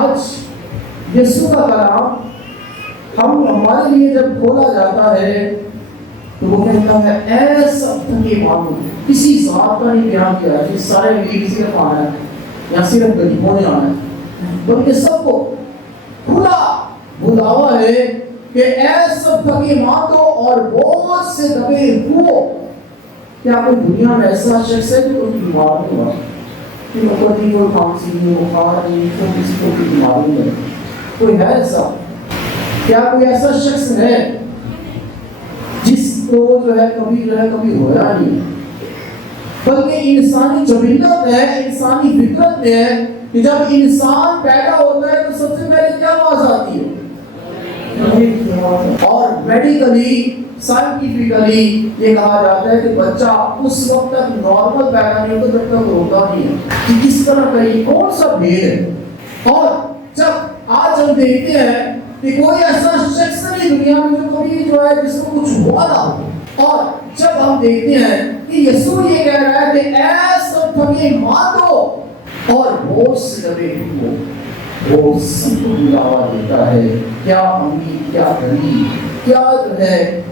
آج یسوع کا کلام ہمارے لیے جب کھولا جاتا ہے تو وہ کہتا ہے اے سب تھکے مانو. کسی ذات کا نہیں بیان کیا کہ سارے امیر صرف آنا ہے یا صرف غریبوں نے آنا ہے، بلکہ سب کو کھلا بلاوا ہے کہ اے سب تھکے مانو اور بہت سے دبے ہو. کیا کوئی دنیا میں ایسا شخص ہے جو کوئی بیمار نہیں ہوا، کہ کوئی کھانسی نہیں، بخار نہیں، کوئی کسی کو کوئی بیماری نہیں؟ کوئی ہے ایسا؟ کیا کوئی ایسا شخص ہے جس کو کبھی ہوا نہیں؟ بلکہ انسانی جبلت ہے، انسانی فطرت میں ہے کہ جب انسان پیدا ہوتا ہے تو سب سے پہلے کیا آواز آتی ہے؟ اور میڈیکلی سائنٹیفکلی یہ کہا جاتا ہے کہ بچہ اس وقت تک نارمل پیدا نہیں ہوتا جب تک روتا نہیں ہے کہ کس طرح کا یہ کون سا بھید ہے. اور جب آج ہم دیکھتے ہیں کہ کوئی ایسا شخص نہیں دنیا میں جو کبھی جس کو کچھ ہوا نہ ہو، اور جب ہم دیکھتے ہیں کہ یسوع یہ کہہ رہا ہے کہ اے سب تھکے مانو اور بوجھ سے دبے ہو، وہ سب کو بلاوا دیتا ہے. کیا امیر، کیا غریب، کیا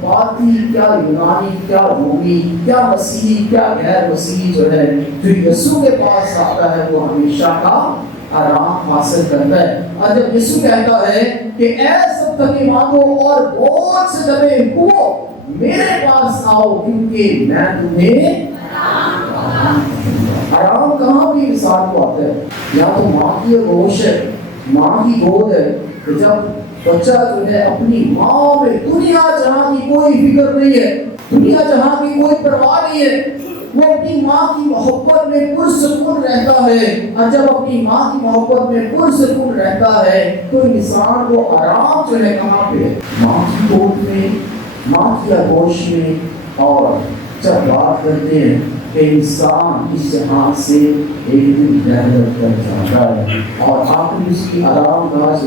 باطی، کیا یونانی، کیا رومی، کیا مسیحی، کیا غیر مسیحی جو یسوع کے پاس آتا ہے وہ ہمیشہ کا آرام حاصل کرتا ہے. اور جب یسوع کہتا ہے کہ اے سب تھکے مانو اور بہت سے دبے ہو میرے پاس آؤ کیونکہ میں تمہیں آرام کہاں بھی انسان کو آتا ہے؟ یا تو ماں کی گوش ہے، ماں کی گود ہے، کہ جب بچہ اپنی ماں میں دنیا جہاں کی کوئی فکر نہیں ہے، دنیا جہاں کی کوئی پرواہ نہیں ہے، وہ اپنی ماں کی محبت میں پرسکون رہتا ہے. اور جب اپنی ماں کی محبت میں پرسکون رہتا ہے تو انسان کو آرام کہاں پہ؟ ماں کی گود میں، ماں کی آغوش میں. اور جب بات کرتے ہیں کہ انسان اس جہاں سے ایک دن رحلت کر جاتا ہے اور آخری اس کی آرام گاہ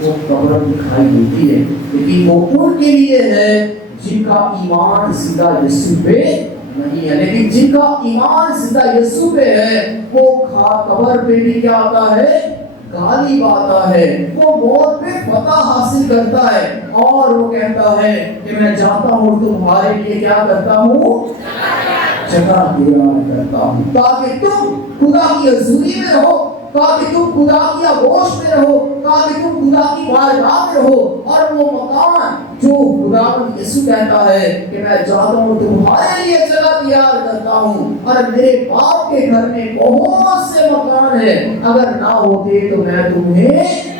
وہ قبر دکھائی دیتی ہے، لیکن وہ ان کے لیے ہے جن کا ایمان زندہ یسوع پہ نہیں ہے. لیکن جن کا ایمان زندہ یسوع پہ ہے وہ قبر پہ بھی کیا آتا ہے؟ غالب آتا ہے. وہ موت پہ فتح حاصل کرتا ہے اور وہ کہتا ہے کہ میں جاتا ہوں تمہارے لیے کیا کرتا ہوں؟ جگہ تیار کرتا ہوں تاکہ تم خدا کی حضوری میں رہو، تاکہ تم خدا کی آغوش میں رہو، تاکہ تم خدا کی بارگاہ میں رہو. اور وہ مکان جو خدا یسوع کہتا ہے کہ میں جاتا ہوں تمہارے لیے جگہ تیار کرتا ہوں، اور میرے باپ کے گھر میں بہت سے مکان ہیں، اگر نہ ہوتے تو میں تمہیں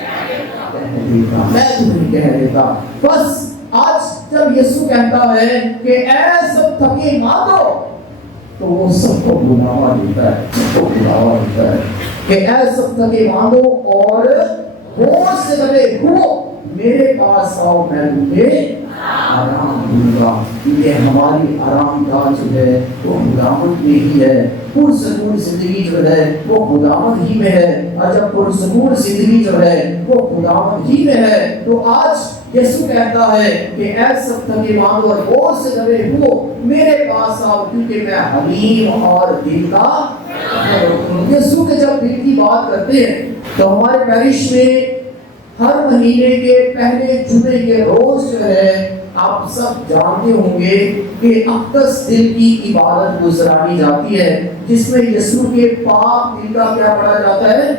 کہہ دیتا. بس آج جب یسوع کہتا ہے کہ اے سب تھکے مانو تو وہ سب کو بلاوا دیتا ہے، سب کو بلاوا دیتا ہے کہ اے سب تھکے مانو اور بہت سے دبے ہو میرے پاس آؤ میں تمہیں آرام دوں گا. کیونکہ ہماری آرام گاہ وہ خداوند میں ہی ہے. پرسکون زندگی وہ خداوند ہی میں ہے. اور جب پرسکون زندگی وہ خداوند ہی میں ہے تو آج یسوع کہتا ہے کہ اے سب تھکے مانو اور بہت سے دبے ہو میرے پاس آؤ کیونکہ میں حلیم اور دل کا. یسوع کے جب دل کی بات کرتے ہیں تو ہمارے پیرش میں ہر مہینے کے پہلے جمعے کے روز آپ سب جانتے ہوں گے کہ اقدس دل کی عبادت گزرانی جاتی ہے، جس میں یسوع کے پاک دل کا کیا پڑھا جاتا ہے؟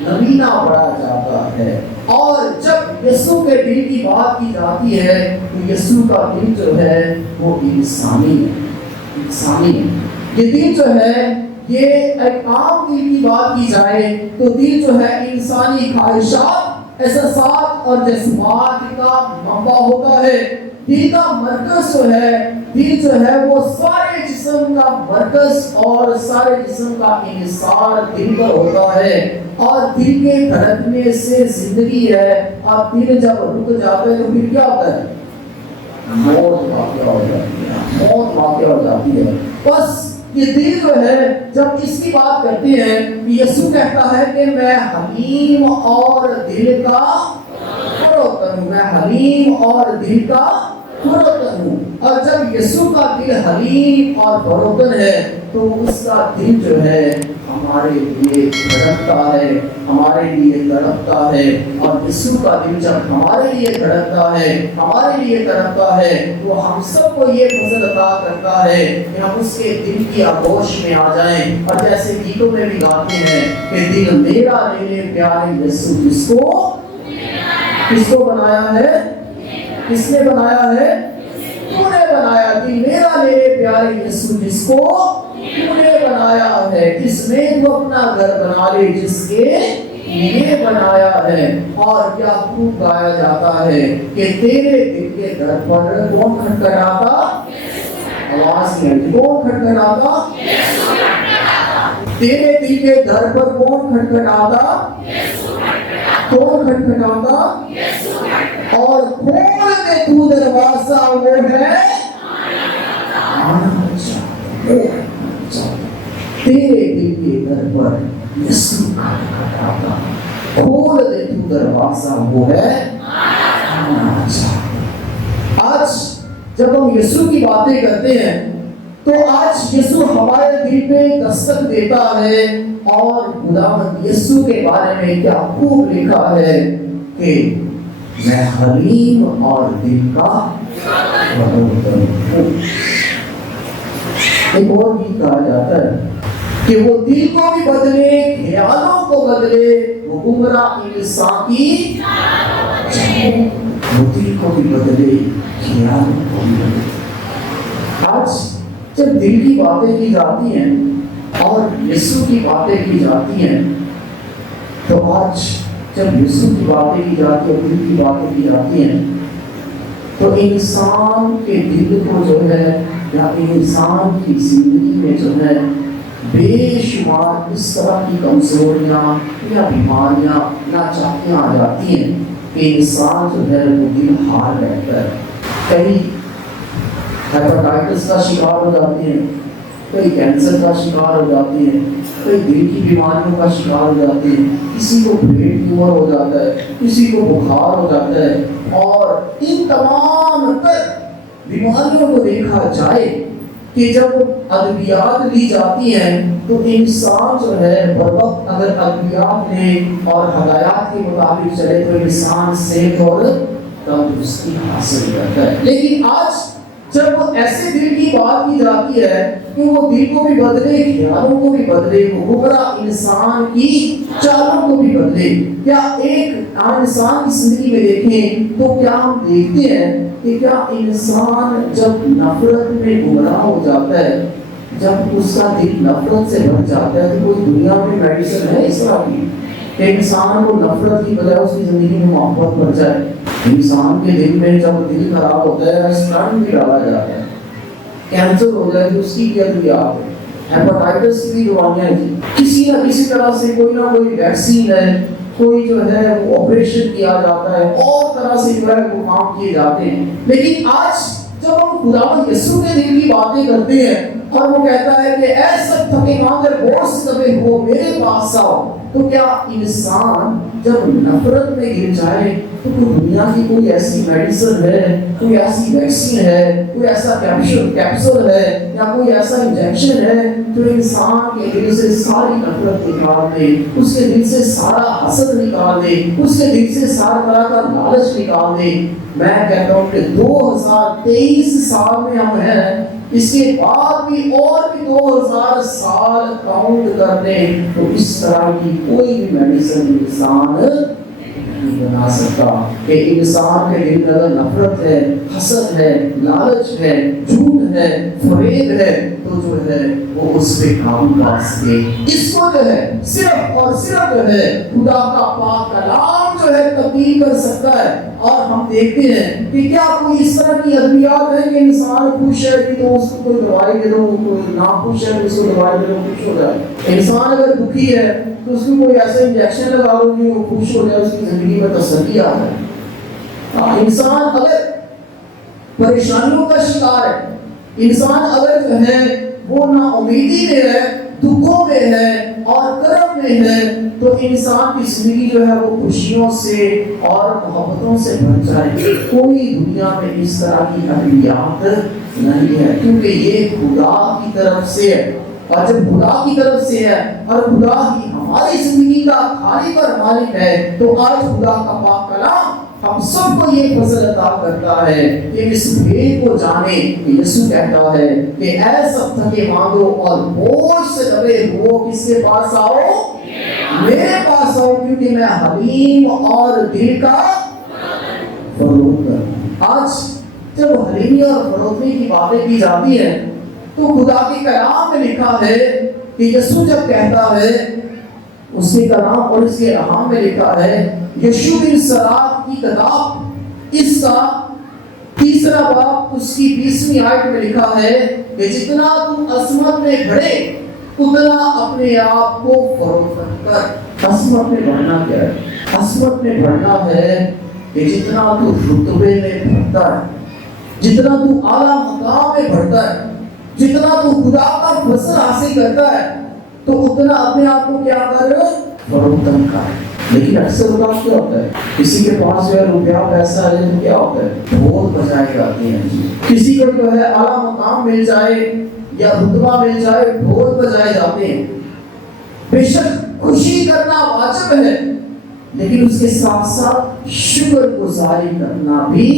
نوینہ پڑھا جاتا ہے. اور جب یسوع کے دل کی بات کی جاتی ہے تو یسوع کا دل وہ انسانی ہے. انسانی ہے یہ دل یہ ایک عام دل کی بات کی جائے تو دل انسانی خواہشات، احساسات اور جذبات کا منبع ہوتا ہے. دل کا مرکز دل وہ سارے جسم کا مرکز اور سارے جسم کا انحصار دل پر ہوتا ہے. اور دل کے دھڑکنے سے زندگی ہے، اور دل جب رک جاتا ہے تو پھر کیا ہوتا ہے؟ موت واقع ہو جاتی ہے. موت واقع ہو جاتی ہے. بس یہ دل جب اس کی بات کرتے ہیں یسوع کہتا ہے کہ میں حلیم اور دل کا فروتن ہوں. میں حلیم اور دل کا فروتن ہوں. اور جب یسوع کا دل حلیم اور فروتن ہے تو اس کا دل ہمارے لیے دھڑکتا ہے، ہمارے لیے تڑپتا ہے، اور یسوع کا دل جب ہمارے لیے دھڑکتا ہے، ہمارے لیے تڑپتا ہے، تو ہم سب کو یہ فضل عطا کرتا ہے کہ ہم اس کے دل کی آغوش میں آ جائیں، اور جیسے گیتوں میں بھی گاتے ہیں کہ دل میرا لے لے پیارے یسوع، کس کو بنایا ہے؟ کس نے بنایا ہے؟ تو نے بنایا۔ دل میرا لے لے پیارے یسوع، جس کو تو نے بنایا ہے، جس نے تو اپنا گھر بنا لے، جس کے لیے بنایا ہے۔ اور کیا خوب گایا جاتا ہے کہ تیرے دل کے گھر پر کون کھٹکھٹاتا؟ آواز نہیں آئی، کون کھٹکھٹاتا؟ تیرے دل کے گھر پر کون کھٹکھٹاتا؟ کون کھٹکھٹاتا؟ اور کھول دے تو دروازہ، وہ ہے تیرے دل کے گھر پر یسوع کھٹکھٹاتا، کھول دے تو دروازہ، وہ ہے۔ آج جب ہم یسوع کی باتیں کرتے ہیں تو آج یسوع ہمارے دل پہ دستک دیتا ہے، اور خداوند یسوع کے بارے میں کیا خوب لکھا ہے کہ میں حلیم اور دل کا بدلتا ہوں۔ ایک اور بھی کہا جاتا ہے کہ وہ دل کو بھی بدلے، خیالوں کو بدلے، وہ گمراہ انسان کی وہ دل کو بھی بدلے، خیالوں کو بھی بدلے۔ آج جب دل کی باتیں کی جاتی ہیں اور یسوع کی باتیں کی جاتی ہیں، تو آج جب یسوع کی باتیں کی جاتی ہیں، دل کی باتیں کی جاتی ہیں، تو انسان کے دل کو جو ہے یا انسان کی زندگی میں جو ہے بے شمار اس طرح کی کمزوریاں یا بیماریاں ناچاکیاں آ جاتی ہیں کہ انسان جو ہے وہ دل ہار رہتا ہے۔ کئی ہیپاٹائٹس کا شکار ہو جاتے ہیں، کئی کینسر کا شکار ہو جاتے ہیں، کئی دل کی بیماریوں کا شکار ہو جاتے ہیں، کسی کو برین ٹیومر ہو جاتا ہے، کسی کو بخار ہو جاتا ہے۔ اور ان تمام تر بیماریوں کو دیکھا جائے کہ جب ادویات لی جاتی ہیں تو انسان جو ہے بر وقت اگر ادویات لے اور ہدایات کے مطابق چلے تو انسان صحت اور تندرستی حاصل کرتا ہے۔ لیکن آج جب ایسے دل کی بات کی جاتی ہے کہ وہ دل کو بھی بدلے، خیالوں کو بھی بدلے، وہ گمراہ انسان کی چالوں کو بھی بدلے۔ کیا ایک انسان کی زندگی میں دیکھیں تو کیا ہم دیکھتے ہیں کہ کیا انسان جب نفرت میں گمراہ ہو جاتا ہے، جب اس کا دل نفرت سے بھر جاتا ہے، تو کوئی دنیا میں میڈیسن ہے اس طرح کی کہ انسان کو نفرت کی بجائے اس کی زندگی میں محبت بڑھ جائے؟ انسان کے دل میں جب دل خراب ہوتا ہے اسٹنٹ بھی ڈالا جاتا ہے، کینسر ہو جائے تو اس کی کیا دعا ہے، ہیپاٹائٹس کی دوائیاں ہیں، کسی نہ کسی طرح سے کوئی نہ کوئی ویکسین ہے، کوئی جو ہے وہ آپریشن کیا جاتا ہے، اور طرح سے جو ہے وہ کام کیے جاتے ہیں۔ لیکن آج جب ہم خداوند یسوع کے دل کی باتیں کرتے ہیں اور وہ کہتا ہے کہ اے سب تھکے ماندے بوجھ سے دبے ہو میرے پاس آؤ، تو کیا انسان جب نفرت میں گر جائے تو کوئی دنیا کی کوئی ایسی میڈیسن ہے، کوئی ایسی ویکسین ہے، کوئی ایسا کیپسول ہے یا کوئی ایسا انجیکشن ہے جو انسان کے دل سے ساری نفرت نکال دے، اس کے دل سے سارا حسد نکال دے، اس کے دل سے سارا طرح کا لالچ نکال دے؟ میں کہتا ہوں کہ 2023 سال میں ہم ہیں، اس کے بعد بھی اور بھی 2000 سال کاؤنٹ کر لیں تو اس طرح کی کوئی بھی میڈیسن انسان نہیں بنا سکتا کہ انسان کے دل میں اگر نفرت ہے، حسد ہے، لالچ ہے، جھوٹ ہے، فریب ہے، تو جو ہے وہ اس پہ قابو پا سکے۔ اس کو جو ہے صرف اور صرف جو ہے خدا کا پاک کلام جو ہے تبدیل کر سکتا ہے۔ اور ہم دیکھتے ہیں کہ کیا کوئی اس طرح کی ادویات ہے کہ انسان خوش ہے کہ تو اس کو کوئی دوائی دے دو، کوئی نہ خوش ہے کہ اس کو دوائی دے دو خوش ہو جائے؟ انسان اگر دکھی ہے تو اس کو کوئی ایسا انجیکشن لگا دو کہ وہ خوش ہو جائے، اس کی زندگی میں تسلی آ جائے۔ انسان اگر پریشانیوں کا شکار ہے، انسان اگر جو ہے وہ نا امیدی میں ہے، دکھوں میں ہے اور کرب میں ہے، تو انسان کی زندگی جو ہے وہ خوشیوں سے اور محبتوں سے بھر جائے۔ کوئی دنیا میں اس طرح کی ادویات نہیں ہے، کیونکہ یہ خدا کی طرف سے ہے۔ اور جب خدا کی طرف سے ہے اور خدا ہی ہماری زندگی کا خالق اور مالک ہے، تو آج خدا کا پاک کلام ہم سب کو یہ فضل عطا کرتا ہے کہ اس بھید کو جانے کہ یسوع کہتا ہے کہ اے سب تھکے ماندو اور بوجھ سے دبے ہو کس کے پاس آؤ؟ میرے پاس آؤ، کیونکہ میں حلیم اور دل کا فروخت۔ آج جب حلیمی اور فروختی کی باتیں کی جاتی ہیں تو خدا کے کلام میں لکھا ہے کہ یسوع جب کہتا ہے، اس کے کلام اور اس کے احام میں لکھا ہے، یشوع بن سراق کی کتاب اس کا 3 باب اس کی 20ویں آیت میں لکھا ہے کہ جتنا تم عصمت میں بڑھے اتنا اپنے آپ کو فروخت کر۔ عصمت میں بڑھنا کیا ہے؟ عصمت میں بڑھنا ہے کہ جتنا تو رتبے میں بڑھتا ہے، جتنا تو اعلیٰ مقام میں بڑھتا ہے، جتنا تو خدا کا فضل حاصل کرتا ہے، تو اتنا اپنے آپ کو کیا کر فروختن کر۔ لیکن اکثر اوقات کیا ہوتا ہے، کسی کے پاس جو ہے روپیہ پیسہ ہے تو کیا ہوتا ہے، ڈھول بجائے جاتے ہیں۔ کسی کو جو ہے اعلیٰ مقام مل جائے یا رتبہ مل جائے، ڈھول بجائے جاتے ہیں۔ بے شک خوشی کرنا واجب ہے، لیکن اس کے ساتھ ساتھ شکر گزاری کرنا بھی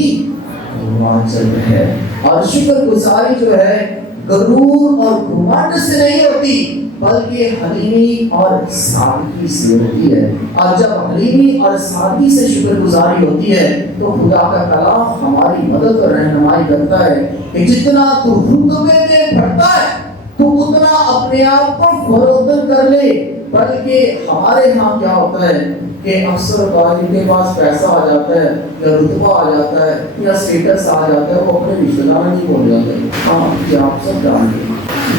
واجب ہے۔ اور شکر گزاری جو ہے غرور اور گھمنڈ سے نہیں ہوتی، بلکہ حلیمی اور سادگی سے ہوتی ہے۔ اور جب حلیمی اور سادگی سے شکر گزاری ہوتی ہے تو خدا کا کلام ہماری مدد اور رہنمائی کرتا ہے کہ جتنا تو رتبے میں بڑھتا ہے تو اتنا اپنے آپ کو فروخت کر لے۔ بلکہ ہمارے ہاں کیا ہوتا ہے کہ اکثر جن کے پاس پیسہ آ جاتا ہے یا رتبہ آ جاتا ہے یا اسٹیٹس آ جاتا ہے، وہ اپنے رشتہ دار نہیں بول جاتے ہیں، ہاں کہ آپ سب جانتے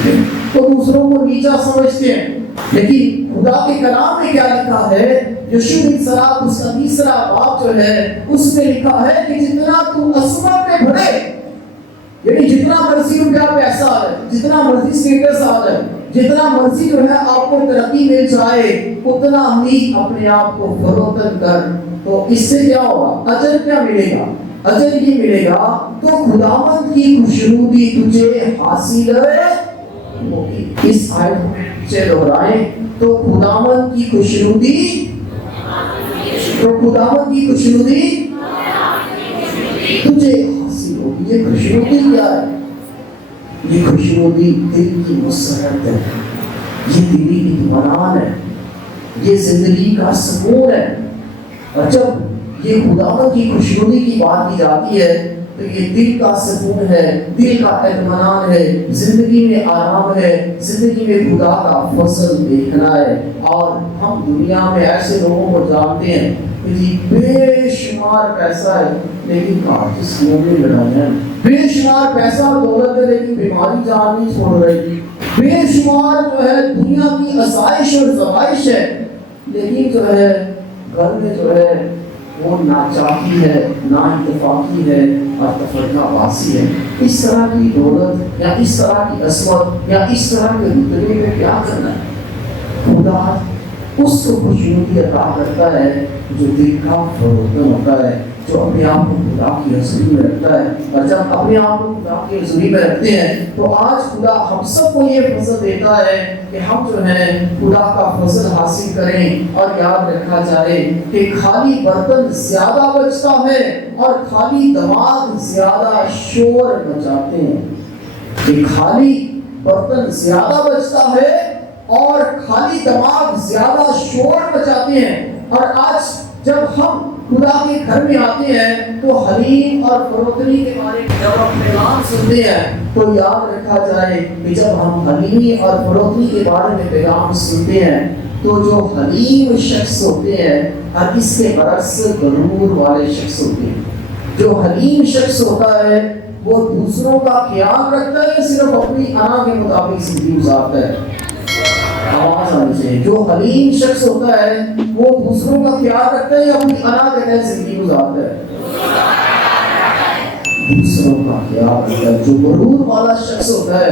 ہیں، تو دوسروں کو نیچا سمجھتے ہیں۔ لیکن خدا کے کلام میں کیا لکھا ہے؟ یشوع بن سراق اس کا 3 باب جو ہے اس میں لکھا ہے کہ جتنا تو عصمت میں بڑھے، یعنی جتنا مرضی روپیہ پیسہ آ جائے، جتنا مرضی اسٹیٹس آ جائے، جتنا مرضی جو ہے آپ کو ترقی مل جائے، اتنا ہی اپنے آپ کو فروخت کر۔ تو اس سے کیا ہوگا؟ اجر کیا ملے گا؟ اجر یہ ملے گا تو خداوند کی خوشنودی تجھے حاصل ہوگی۔ اس آیت کو پیچھے دہرائیں تو خداوند کی خوشنودی، تو خداوند کی خوشنودی تجھے حاصل ہوگی۔ یہ خوشنودی کیا ہے؟ یہ خوشنودی دل کی مسرت ہے، یہ دلی اطمینان ہے، یہ زندگی کا سکون ہے۔ اور جب یہ خداوند کی خوشنودی کی بات کی جاتی ہے تو یہ دل کا سکون ہے، دل کا اطمینان ہے، زندگی میں آرام ہے، زندگی میں خدا کا فضل دیکھنا ہے۔ اور ہم دنیا میں ایسے لوگوں کو جانتے ہیں کہ جی بے شمار پیسہ ہے لیکن کاٹس میں لڑائیاں، بے شمار پیسہ اور دولت ہے لیکن بیماری جان نہیں چھوڑ رہی، بے شمار جو ہے دنیا کی آسائش اور زوائش ہے، لیکن جو ہے گھر میں جو ہے وہ ناچاکی ہے، نا اتفاقی ہے اور تفرقہ باسی ہے۔ اس طرح کی دولت یا اس طرح کی عصمت یا اس طرح کے رتبے میں کیا کرنا ہے؟ خدا اس کو خوشنودی عطا کرتا ہے جو دل کا فروخت ہوتا ہے، جو اپنے آپ کو خدا کی حضوری میں رکھتا ہے۔ اور جب اپنے آپ کو خدا کی حضوری میں رکھتے ہیں تو آج خدا ہم سب کو یہ فضل دیتا ہے کہ ہم جو ہے خدا کا فضل حاصل کریں۔ اور یاد رکھا جائے کہ خالی برتن زیادہ بچتا ہے اور خالی دماغ زیادہ شور مچاتے ہیں۔ کہ خالی برتن زیادہ بچتا ہے اور خالی دماغ زیادہ شور مچاتے ہیں۔ اور آج جب ہم خدا کے گھر میں آتے ہیں تو حلیم اور فروختنی کے بارے میں جب ہم پیغام سنتے ہیں تو یاد رکھا جائے کہ جب ہم حلیمی اور فروختنی کے بارے میں پیغام سنتے ہیں تو جو حلیم شخص ہوتے ہیں اور اس کے برعکس غرور والے شخص ہوتے ہیں۔ جو حلیم شخص ہوتا ہے وہ دوسروں کا خیال رکھتا ہے، صرف اپنی انا کے مطابق زندگی گزارتا ہے۔ آواز آنی چاہیے۔ جو حلیم شخص ہوتا ہے وہ دوسروں کا خیال رکھتا ہے یا اپنی انا کے تحت زندگی گزارتا ہے؟ دوسروں کا خیال رکھتا ہے۔ جو غرور والا شخص ہوتا ہے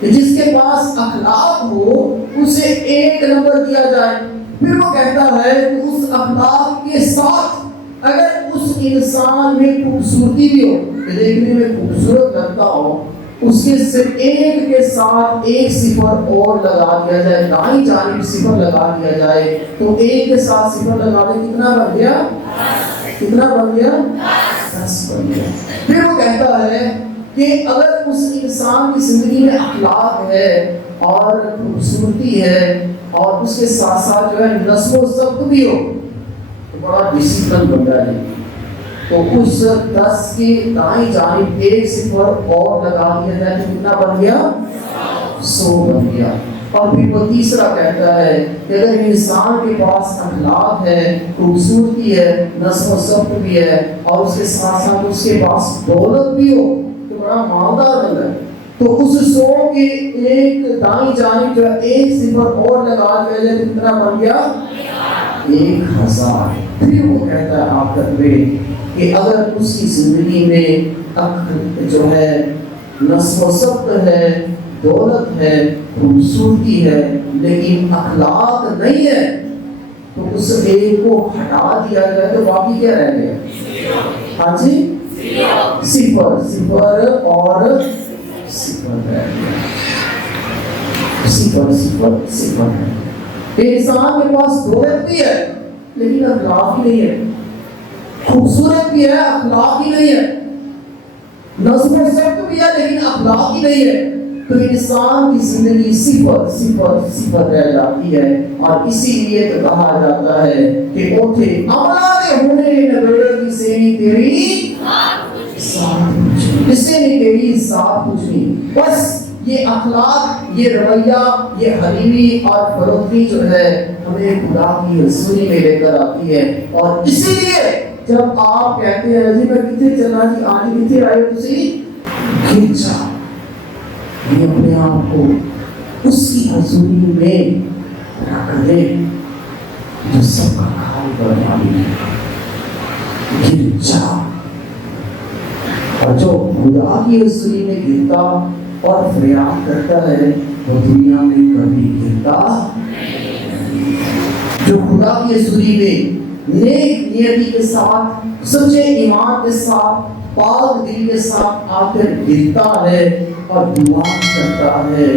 کہ جس کے پاس اخلاق ہو اسے 1 نمبر دیا جائے۔ پھر وہ کہتا ہے کہ اس اخلاق کے ساتھ اگر اس انسان میں خوبصورتی بھی ہو، کہ دیکھنے میں خوبصورت لگتا ہو، اس کے صرف 1 کے ساتھ 1 صفر اور لگا دیا جائے، دائیں جانب صفر لگا دیا جائے، تو 1 کے ساتھ صفر لگا دے کتنا بن گیا؟ کتنا بن گیا؟ 10 بن گیا۔ پھر وہ کہتا ہے کہ اگر اس انسان کی زندگی میں اخلاق ہے اور خوبصورتی ہے اور اس کے ساتھ ساتھ جو ہے نظم و ضبط بھی ہو، تو بڑا ڈسپلن بن رہا ہے، تو اس 10 کی دائیں جانب 1 صفر اور لگا دیا جائے تو کتنا بن گیا؟ 100 بن گیا۔ اور پھر وہ تیسرا کہتا ہے کہ اگر انسان کے پاس اخلاق ہے، خوبصورتی ہے، نظم و ضبط بھی ہے اور اس کے ساتھ ساتھ اس کے پاس دولت بھی ہو تو بڑا مالدار بن رہا ہے، تو اس 100 کے 1 دائیں جانب جو ہے 1 صفر اور لگا دیا جائے تو کتنا بن گیا؟ 1000۔ پھر وہ کہتا ہے آخر میں کہ اگر اس کی زندگی میں جو ہے نظم و ضبط ہے، دولت ہے، خوبصورتی ہے، لیکن اخلاق نہیں ہے، تو اس 1 کو ہٹا دیا جائے تو باقی کیا رہ گیا؟ ہاں جی، صفر صفر اور صفر رہ گیا، صفر صفر صفر ہے۔ انسان کے پاس دولت بھی ہے لیکن اخلاق ہی نہیں ہے، خوبصورت بھی ہے اخلاق ہی نہیں ہے، نظم و ضبط بھی ہے لیکن اخلاق ہی نہیں ہے، تو انسان کی زندگی صفر صفر صفر رہ جاتی ہے۔ اور اسی لیے تو کہا جاتا ہے کہ اوٹھے عملہ نے ہونے نبیڑے کی سینی تیری اس سے نہیں تیری ذات پوچھنی۔ بس یہ اخلاق، یہ رویہ، یہ حلیمی اور فروختی جو ہے ہمیں خدا کی رسولی میں لے کر آتی ہے۔ اور اسی لیے جب آپ کہتے ہیں جی میں کتنے چلا جی آج کتنے آئے تسی گرجا، یہ اپنے آپ کو اس کی حضوری میں رکھ دے جو سب کا خالق اور مالک ہے، گرجا۔ اور جو خدا کی حضوری میں گرتا اور فریاد کرتا ہے وہ دنیا میں کبھی گرتا نہیں۔ جو خدا کی حضوری میں نیک نیتی کے ساتھ، سچے ایمان کے ساتھ، پاک دل کے ساتھ آ کر گرتا ہے اور دعا کرتا ہے،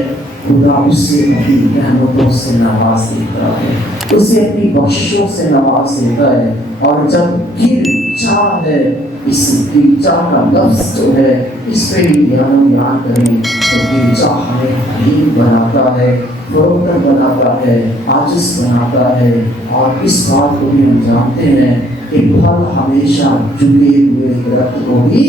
خدا اسے اپنی رحمتوں سے نواز دیتا ہے، اسے اپنی بخششوں سے نواز دیتا ہے۔ اور جب گر جا ہے، اس گرجا کا لفظ جو ہے اس پہ بھی بیان کریں تو گرجا ہمیں حلیم بناتا ہے، فروتن بناتا ہے، عاجز بناتا ہے۔ اور اس بات کو بھی ہم جانتے ہیں کہ پھل ہمیشہ جھکے ہوئے درخت کو ہی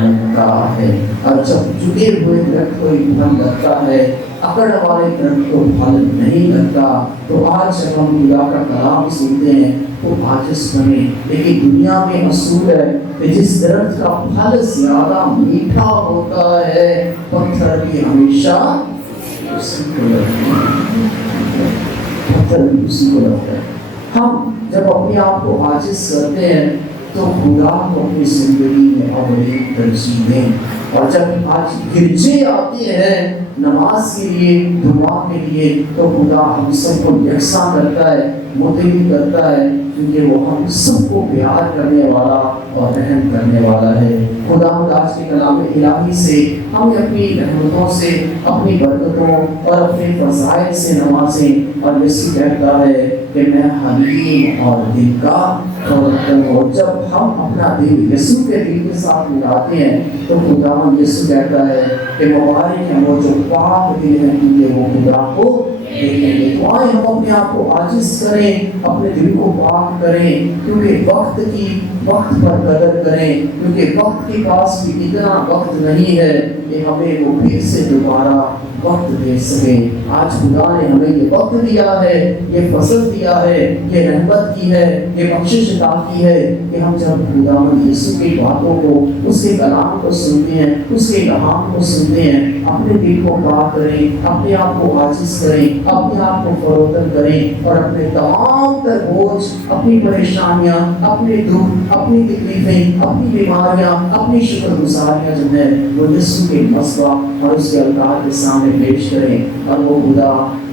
لگتا ہے، اور جب جھکے ہوئے درخت کو ہی پھل لگتا ہے، اکڑ والے درخت کو پھل نہیں لگتا۔ تو آج جب ہم خدا کا کلام سنتے ہیں تو عاجز بنے، لیکن دنیا میں اصول ہے کہ جس درخت کا پھل زیادہ میٹھا ہوتا ہے پتھر بھی ہمیشہ اسی کو لگتا ہے، پتھر بھی اسی کو لگتا ہے۔ ہم جب اپنے آپ کو عاجز کرتے ہیں تو خدا کو اپنی زندگی میں اولین ترجیح دیں۔ اور جب آج گرجے آتے ہیں نماز کے لیے، دعا کے لیے، تو خدا ہم سب کو یکساں کرتا ہے، متحد کرتا ہے، کیونکہ وہ ہم سب کو پیار کرنے والا اور رحم کرنے والا ہے۔ خدا آج کے کلام الہی سے ہمیں اپنی رحمتوں سے، اپنی برکتوں اور اپنے فضائل سے نوازیں۔ اور یسوع کہتا ہے کہ میں حلیم اور دل کا فروتن ہوں۔ جب ہم اپنا دل یسوع کے دل کے ساتھ ملاتے ہیں تو خدا یسوع کہتا ہے کہ مبارک ہیں وہ جو پاک دل ہیں کیونکہ وہ خدا کو دیکھیں گے۔ تو آئیں ہم اپنے آپ کو عاجز کریں، اپنے دل کو پاک کریں، کیونکہ وقت پر قدر کریں، کیونکہ وقت کے پاس بھی اتنا وقت نہیں ہے کہ ہمیں وہ پھر سے دوبارہ وقت دے سکے۔ آج خدا نے ہمیں یہ وقت دیا ہے، یہ فضل دیا ہے، یہ رحمت کی ہے، یہ بخشش عطا کی ہے کہ ہم جب خدا یسوع کی باتوں کو، اس کے کلام کو سنتے ہیں، اس کے کلام کو سنتے ہیں، اپنے دل کو پاک کریں، اپنے آپ کو عاجز کریں، اپنے آپ کو فروتن کریں، اور اپنے تمام تر بوجھ، اپنی پریشانیاں، اپنے دکھ، اپنی تکلیفیں، اپنی بیماریاں، اپنی شکر گزاریاں جو ہے وہ یسوع کے کے مسئلہ اور اس کے الکار کے سامنے پیش کریں، اور وہ خدا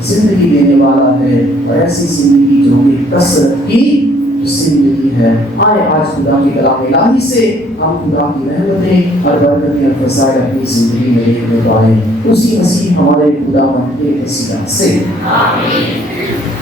زندگی دینے والا ہے، اور ایسی زندگی جو کہ کثرت کی زندگی ہے۔ آئے آج خدا کی کلام الہی سے ہم خدا کی رحمتیں اور برکتیں اور فضائل اپنی زندگی میں دیکھنے پائیں، اسی مسیح ہمارے خدا مند کے وسیلہ سے آمین۔